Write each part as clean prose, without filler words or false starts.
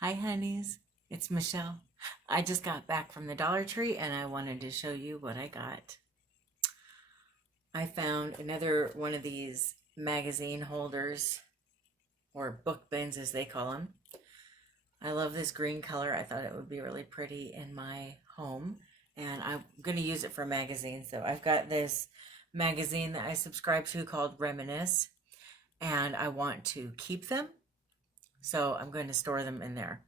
Hi, honeys. It's Michelle. I just got back from the Dollar Tree and I wanted to show you what I got. I found another one of these magazine holders, or book bins as they call them. I love this green color. I thought it would be really pretty in my home, and I'm going to use it for magazines. So I've got this magazine that I subscribe to called Reminisce, and I want to keep them. So I'm going to store them in there.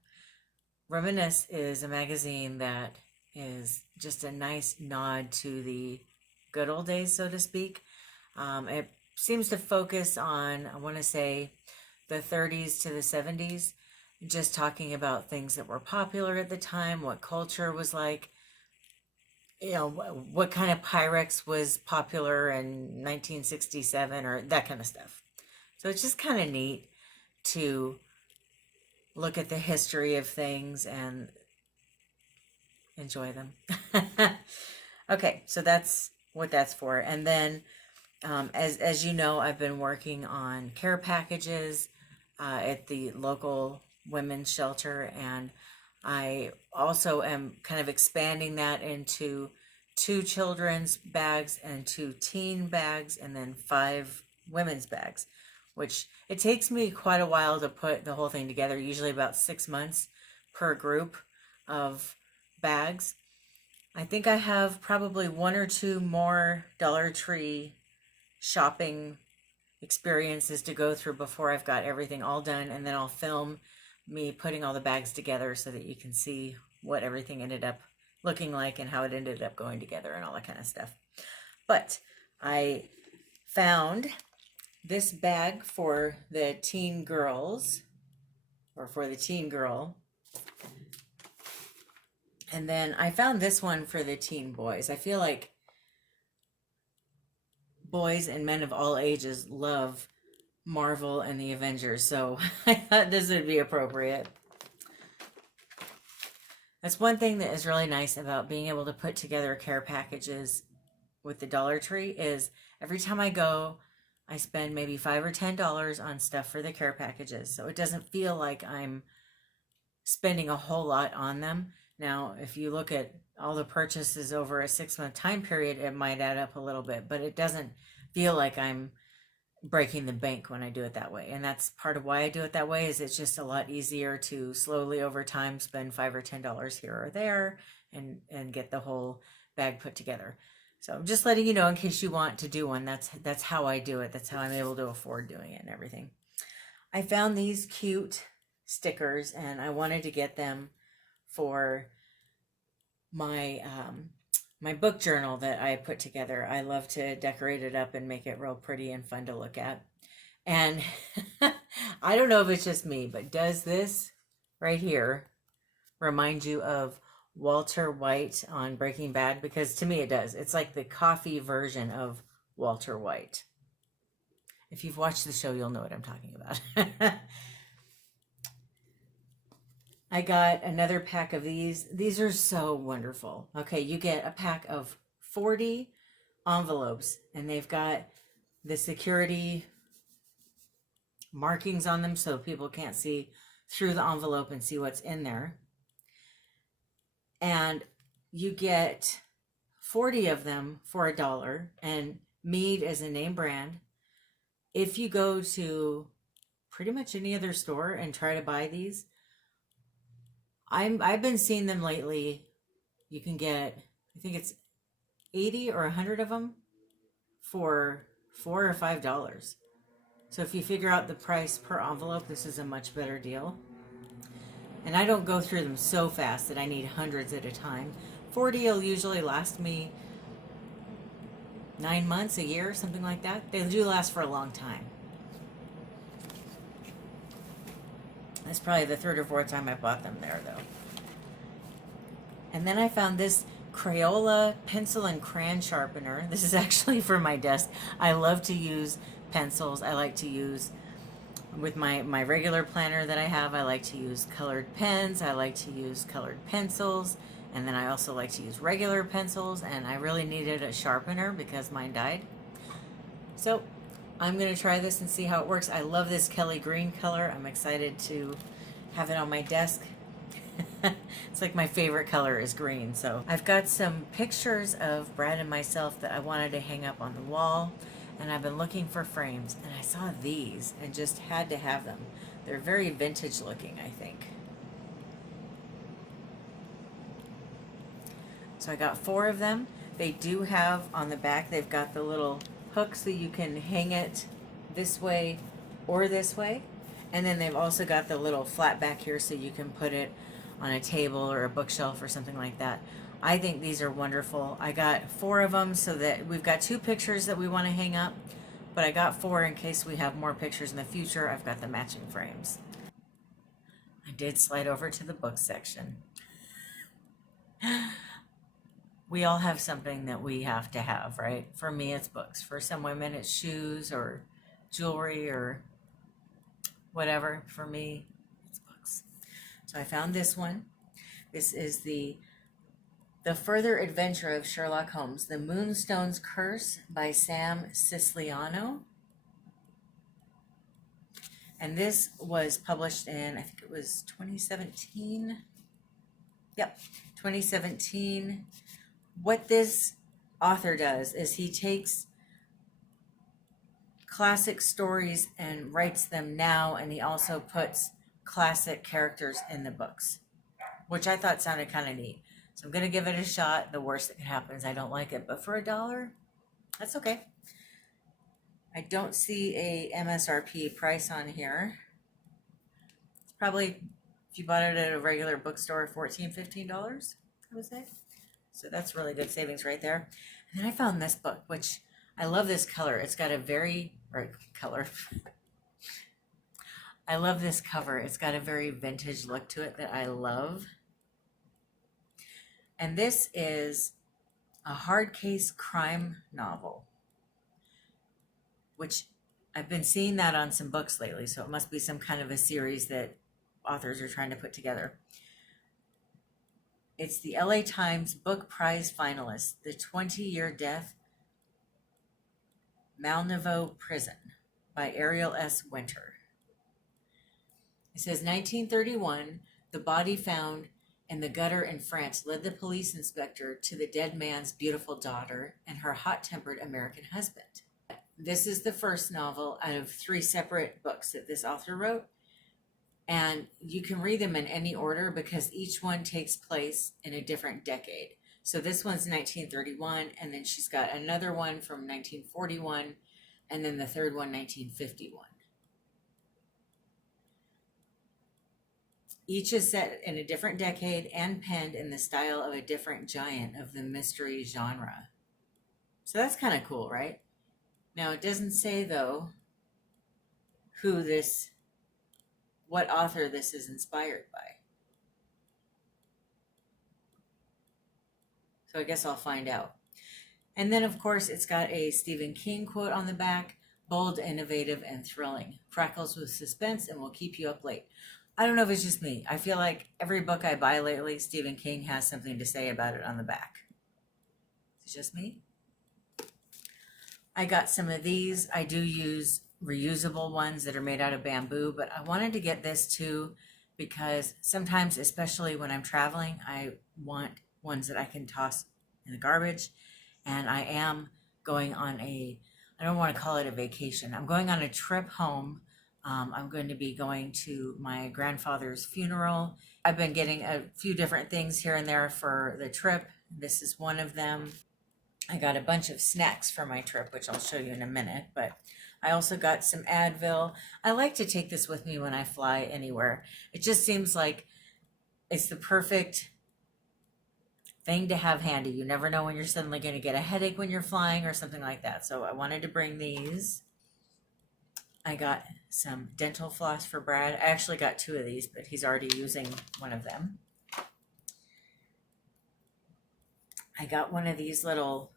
Reminisce is a magazine that is just a nice nod to the good old days, so to speak. It seems to focus on, I want to say, the 30s to the 70s, just talking about things that were popular at the time, what culture was like, what kind of Pyrex was popular in 1967, or that kind of stuff. So it's just kind of neat to look at the history of things and enjoy them. Okay, so that's what that's for. And then, as you know, I've been working on care packages at the local women's shelter, and I also am kind of expanding that into 2 children's bags and 2 teen bags, and then 5 women's bags, which it takes me quite a while to put the whole thing together, usually about 6 months per group of bags. I think I have probably 1 or 2 more Dollar Tree shopping experiences to go through before I've got everything all done, and then I'll film me putting all the bags together so that you can see what everything ended up looking like and how it ended up going together and all that kind of stuff. But I found this bag for the teen girls, or for the teen girl. And then I found this one for the teen boys. I feel like boys and men of all ages love Marvel and the Avengers, so I thought this would be appropriate. That's one thing that is really nice about being able to put together care packages with the Dollar Tree is every time I go, I spend maybe $5 or $10 on stuff for the care packages. So it doesn't feel like I'm spending a whole lot on them. Now, if you look at all the purchases over a 6-month time period, it might add up a little bit, but it doesn't feel like I'm breaking the bank when I do it that way. And that's part of why I do it that way, is it's just a lot easier to slowly over time spend $5 or $10 here or there and get the whole bag put together. So I'm just letting you know in case you want to do one. That's how I do it. That's how I'm able to afford doing it and everything. I found these cute stickers and I wanted to get them for my my book journal that I put together. I love to decorate it up and make it real pretty and fun to look at. And I don't know if it's just me, but does this right here remind you of Walter White on Breaking Bad? Because to me it does. It's like the coffee version of Walter White. If you've watched the show, you'll know what I'm talking about. I got another pack of these. These are so wonderful. Okay, you get a pack of 40 envelopes, and they've got the security markings on them so people can't see through the envelope and see what's in there. And you get 40 of them for $1, and Mead is a name brand. If you go to pretty much any other store and try to buy these, I've been seeing them lately. You can get, I think it's 80 or 100 of them for $4 or $5. So if you figure out the price per envelope, this is a much better deal. And I don't go through them so fast that I need hundreds at a time. 40 will usually last me 9 months, a year, something like that. They do last for a long time. That's probably the 3rd or 4th time I bought them there, though. And then I found this Crayola pencil and crayon sharpener. This is actually for my desk. I love to use pencils. I like to use, with my regular planner that I have, I like to use colored pens. I like to use colored pencils. And then I also like to use regular pencils. And I really needed a sharpener because mine died. So I'm going to try this and see how it works. I love this Kelly green color. I'm excited to have it on my desk. It's like my favorite color is green. So I've got some pictures of Brad and myself that I wanted to hang up on the wall, and I've been looking for frames, and I saw these and just had to have them. They're very vintage looking, I think. So I got 4 of them. They do have on the back, they've got the little hook so you can hang it this way or this way. And then they've also got the little flat back here so you can put it on a table or a bookshelf or something like that. I think these are wonderful. I got 4 of them so that we've got 2 pictures that we want to hang up, but I got 4 in case we have more pictures in the future. I've got the matching frames. I did slide over to the book section. We all have something that we have to have, right? For me, it's books. For some women, it's shoes or jewelry or whatever. For me, it's books. So I found this one. This is the Further Adventure of Sherlock Holmes, The Moonstone's Curse by Sam Siciliano. And this was published in, I think it was 2017. Yep, 2017. What this author does is he takes classic stories and writes them now, and he also puts classic characters in the books, which I thought sounded kind of neat. So I'm going to give it a shot. The worst that could happen is I don't like it, but for $1, that's okay. I don't see a MSRP price on here. It's probably, if you bought it at a regular bookstore, $14, $15, I would say. So that's really good savings right there. And then I found this book, which I love this color. It's got a very, I love this cover. It's got a very vintage look to it that I love. And this is a hard case crime novel, which I've been seeing that on some books lately. So it must be some kind of a series that authors are trying to put together. It's the LA Times Book Prize finalist, The 20-Year Death, Malnevo Prison by Ariel S. Winter. It says 1931, the body found in the gutter in France led the police inspector to the dead man's beautiful daughter and her hot-tempered American husband. This is the first novel out of 3 separate books that this author wrote. And you can read them in any order because each one takes place in a different decade. So this one's 1931, and then she's got another one from 1941, and then the third one, 1951. Each is set in a different decade and penned in the style of a different giant of the mystery genre. So that's kind of cool, right? Now, it doesn't say, though, what author this is inspired by. So I guess I'll find out. And then, of course, it's got a Stephen King quote on the back: bold, innovative, and thrilling. Crackles with suspense and will keep you up late. I don't know if it's just me. I feel like every book I buy lately, Stephen King has something to say about it on the back. It's just me. I got some of these. I do use reusable ones that are made out of bamboo, but I wanted to get this too because sometimes, especially when I'm traveling, I want ones that I can toss in the garbage. And I am going on I don't want to call it a vacation. I'm going on a trip home. I'm going to be going to my grandfather's funeral. I've been getting a few different things here and there for the trip. This is one of them. I got a bunch of snacks for my trip, which I'll show you in a minute, but I also got some Advil. I like to take this with me when I fly anywhere. It just seems like it's the perfect thing to have handy. You never know when you're suddenly going to get a headache when you're flying or something like that. So I wanted to bring these. I got some dental floss for Brad. I actually got 2 of these, but he's already using one of them. I got one of these little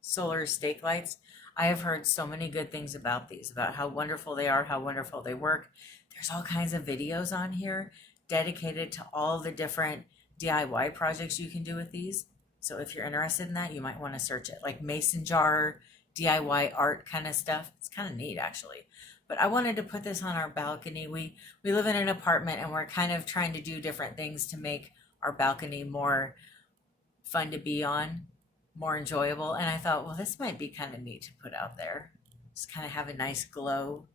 solar stake lights. I have heard so many good things about these, about how wonderful they are, how wonderful they work. There's all kinds of videos on here dedicated to all the different DIY projects you can do with these. So if you're interested in that, you might want to search it, like mason jar, DIY art kind of stuff. It's kind of neat, actually. But I wanted to put this on our balcony. We live in an apartment and we're kind of trying to do different things to make our balcony more fun to be on, more enjoyable. And I thought, well, this might be kind of neat to put out there. Just kind of have a nice glow.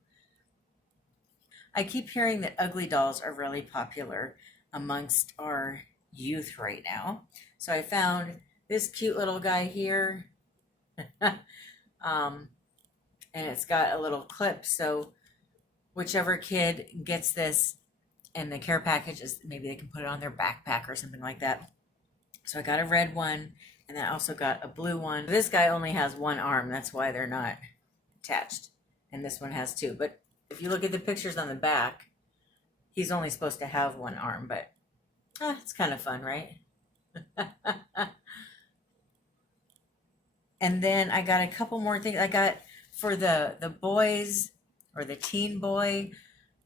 I keep hearing that ugly dolls are really popular amongst our youth right now. So I found this cute little guy here. And it's got a little clip. So whichever kid gets this and the care package is, maybe they can put it on their backpack or something like that. So I got a red one and then I also got a blue one. This guy only has one arm. That's why they're not attached. And this one has two. But if you look at the pictures on the back, he's only supposed to have one arm, but it's kind of fun, right? And then I got a couple more things. I got for the boys or the teen boy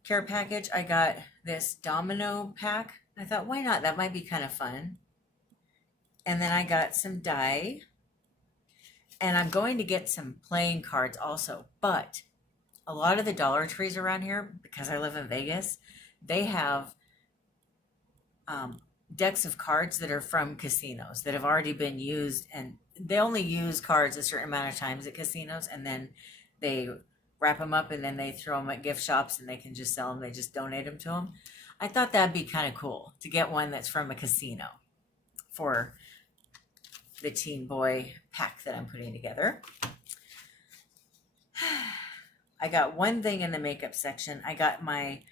care package, I got this domino pack. I thought, why not? That might be kind of fun. And then I got some dye. And I'm going to get some playing cards also. But a lot of the Dollar Trees around here, because I live in Vegas, they have decks of cards that are from casinos that have already been used, and they only use cards a certain amount of times at casinos, and then they wrap them up and then they throw them at gift shops and they can just sell them. They just donate them to them. I thought that'd be kind of cool to get one that's from a casino for the teen boy pack that I'm putting together. I got one thing in the makeup section. I got my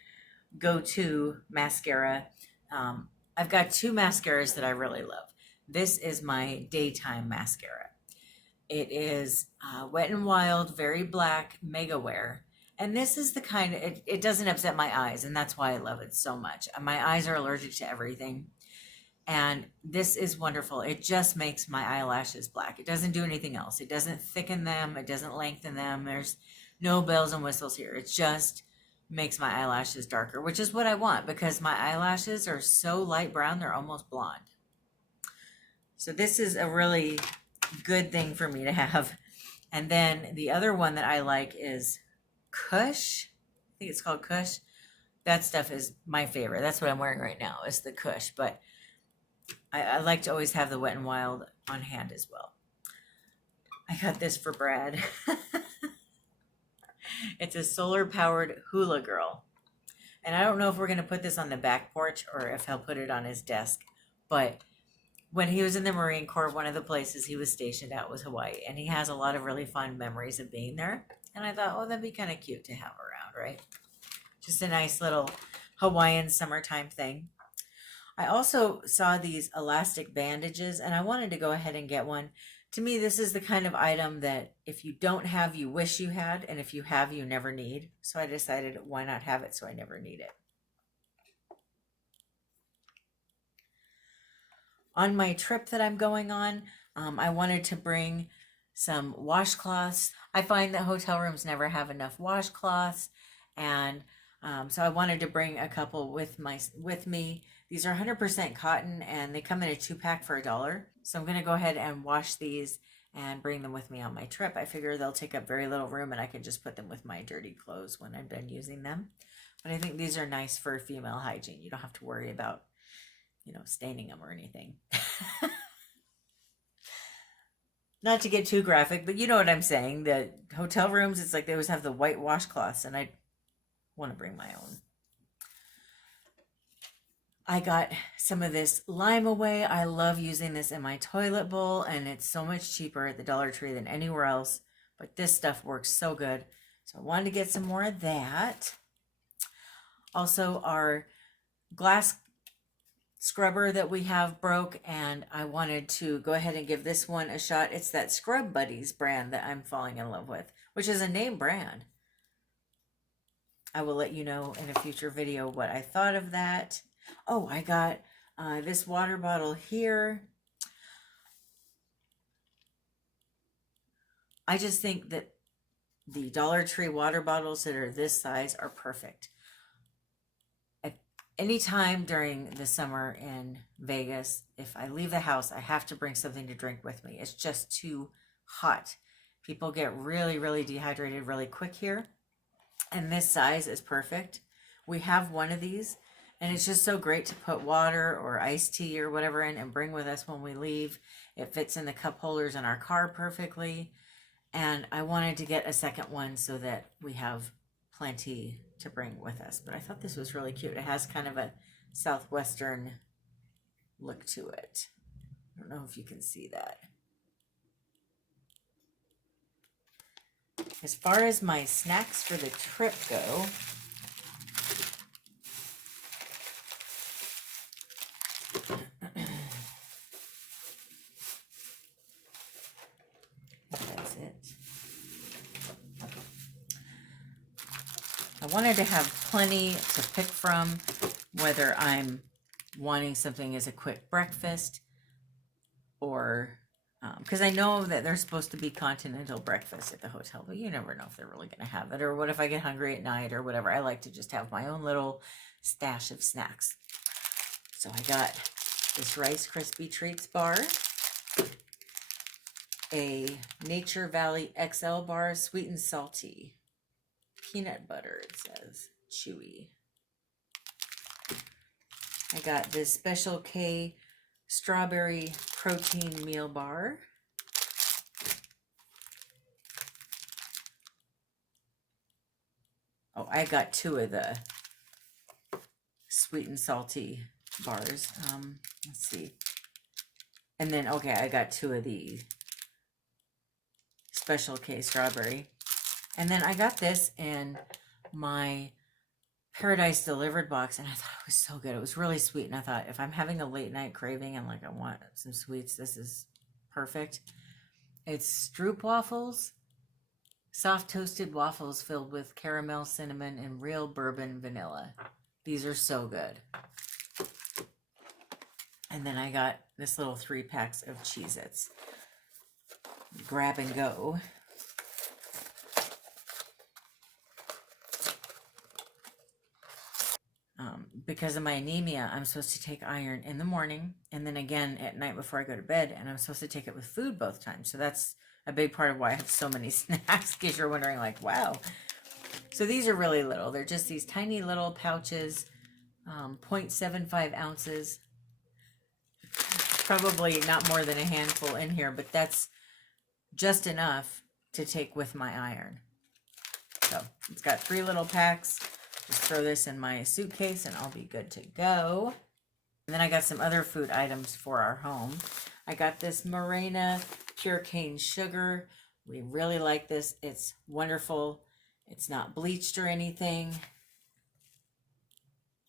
go-to mascara. I've got two mascaras that I really love. This is my daytime mascara. It is Wet n Wild, very black, Mega Wear. And this is the kind of, it doesn't upset my eyes, and that's why I love it so much. My eyes are allergic to everything. And this is wonderful. It just makes my eyelashes black. It doesn't do anything else. It doesn't thicken them. It doesn't lengthen them. There's no bells and whistles here. It just makes my eyelashes darker, which is what I want because my eyelashes are so light brown, they're almost blonde. So this is a really good thing for me to have. And then the other one that I like is Kush. I think it's called Kush. That stuff is my favorite. That's what I'm wearing right now, is the Kush. But I like to always have the Wet n Wild on hand as well. I got this for Brad. It's a solar-powered Hula girl. And I don't know if we're going to put this on the back porch or if he'll put it on his desk. But when he was in the Marine Corps, one of the places he was stationed at was Hawaii. And he has a lot of really fun memories of being there. And I thought, oh, that'd be kind of cute to have around, right? Just a nice little Hawaiian summertime thing. I also saw these elastic bandages, and I wanted to go ahead and get one. To me, this is the kind of item that if you don't have, you wish you had, and if you have, you never need. So I decided, why not have it so I never need it? On my trip that I'm going on, I wanted to bring some washcloths. I find that hotel rooms never have enough washcloths, and so I wanted to bring a couple with me. These are 100% cotton, and they come in a 2-pack for $1. So I'm going to go ahead and wash these and bring them with me on my trip. I figure they'll take up very little room, and I can just put them with my dirty clothes when I'm done using them. But I think these are nice for female hygiene. You don't have to worry about, staining them or anything. Not to get too graphic, but you know what I'm saying. The hotel rooms, it's like they always have the white washcloths, and I want to bring my own. I got some of this Lime Away. I love using this in my toilet bowl, and it's so much cheaper at the Dollar Tree than anywhere else. But this stuff works so good. So I wanted to get some more of that. Also, our glass scrubber that we have broke, and I wanted to go ahead and give this one a shot. It's that Scrub Buddies brand that I'm falling in love with, which is a name brand. I will let you know in a future video what I thought of that. Oh, I got this water bottle here. I just think that the Dollar Tree water bottles that are this size are perfect. At any time during the summer in Vegas, if I leave the house, I have to bring something to drink with me. It's just too hot. People get really, really dehydrated really quick here. And this size is perfect. We have one of these, and it's just so great to put water or iced tea or whatever in and bring with us when we leave. It fits in the cup holders in our car perfectly. And I wanted to get a second one so that we have plenty to bring with us. But I thought this was really cute. It has kind of a southwestern look to it. I don't know if you can see that. As far as my snacks for the trip go, that's it. I wanted to have plenty to pick from, whether I'm wanting something as a quick breakfast or because I know that there's supposed to be continental breakfast at the hotel, but you never know if they're really going to have it. Or what if I get hungry at night or whatever. I like to just have my own little stash of snacks. So I got this Rice Krispie Treats bar, a Nature Valley XL bar, sweet and salty, peanut butter, it says, chewy. I got this Special K strawberry protein meal bar. Oh, I got 2 of the sweet and salty bars. Let's see. And then, okay, I got 2 of the Special K strawberry. And then I got this in my Paradise Delivered box, and I thought it was so good. It was really sweet, and I thought if I'm having a late night craving and like I want some sweets, this is perfect. It's Stroop waffles, soft toasted waffles filled with caramel, cinnamon, and real bourbon vanilla. These are so good. And then I got this little 3 packs of Cheez-Its. Grab and go. Because of my anemia, I'm supposed to take iron in the morning and then again at night before I go to bed, and I'm supposed to take it with food both times. So that's a big part of why I have so many snacks, because you're wondering like, wow. So these are really little. They're just these tiny little pouches, 0.75 ounces. Probably not more than a handful in here, but that's just enough to take with my iron. So it's got 3 little packs. Just throw this in my suitcase and I'll be good to go. And then I got some other food items for our home. I got this Morena Pure Cane Sugar. We really like this. It's wonderful. It's not bleached or anything.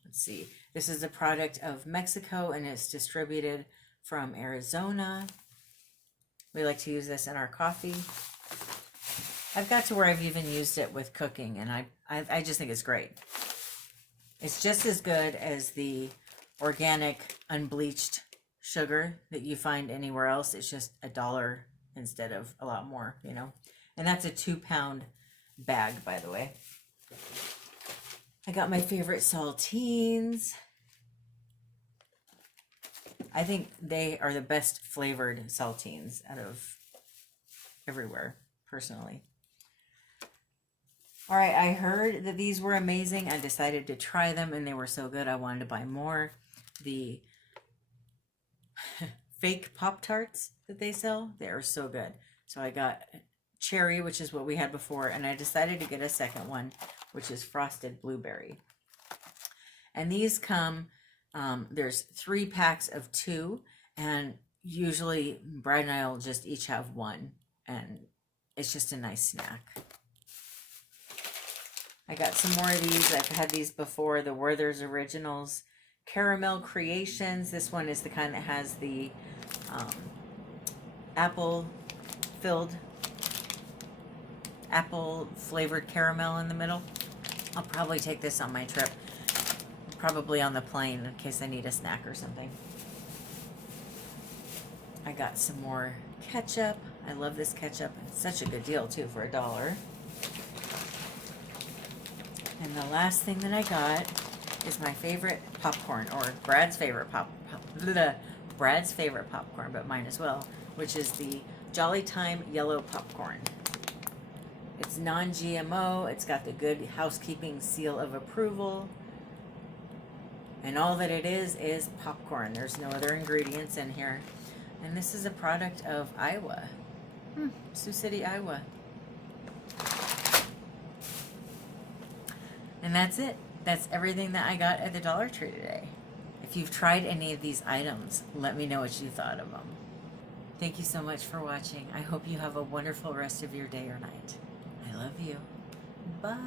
Let's see. This is a product of Mexico and it's distributed from Arizona. We like to use this in our coffee. I've got to where I've even used it with cooking, and I just think it's great. It's just as good as the organic unbleached sugar that you find anywhere else. It's just $1 instead of a lot more, you know. And that's a 2-pound bag, by the way. I got my favorite Saltines. I think they are the best flavored Saltines out of everywhere, personally. All right, I heard that these were amazing. I decided to try them, and they were so good I wanted to buy more. The fake Pop-Tarts that they sell, they are so good. So I got cherry, which is what we had before, and I decided to get a second one, which is frosted blueberry. And these come, there's 3 packs of 2, and usually Brad and I will just each have 1, and it's just a nice snack. I got some more of these. I've had these before, the Werther's Originals Caramel Creations. This one is the kind that has the apple flavored caramel in the middle. I'll probably take this on my trip, probably on the plane in case I need a snack or something. I got some more ketchup. I love this ketchup. It's such a good deal too for $1. And the last thing that I got is my favorite popcorn, or Brad's favorite Brad's favorite popcorn, but mine as well, which is the Jolly Time Yellow Popcorn. It's It's non-GMO. It's got the Good Housekeeping seal of approval. And all that it is popcorn. There's no other ingredients in here. And this is a product of Iowa. Sioux City, Iowa. And that's it. That's everything that I got at the Dollar Tree today. If you've tried any of these items, let me know what you thought of them. Thank you so much for watching. I hope you have a wonderful rest of your day or night. I love you. Bye.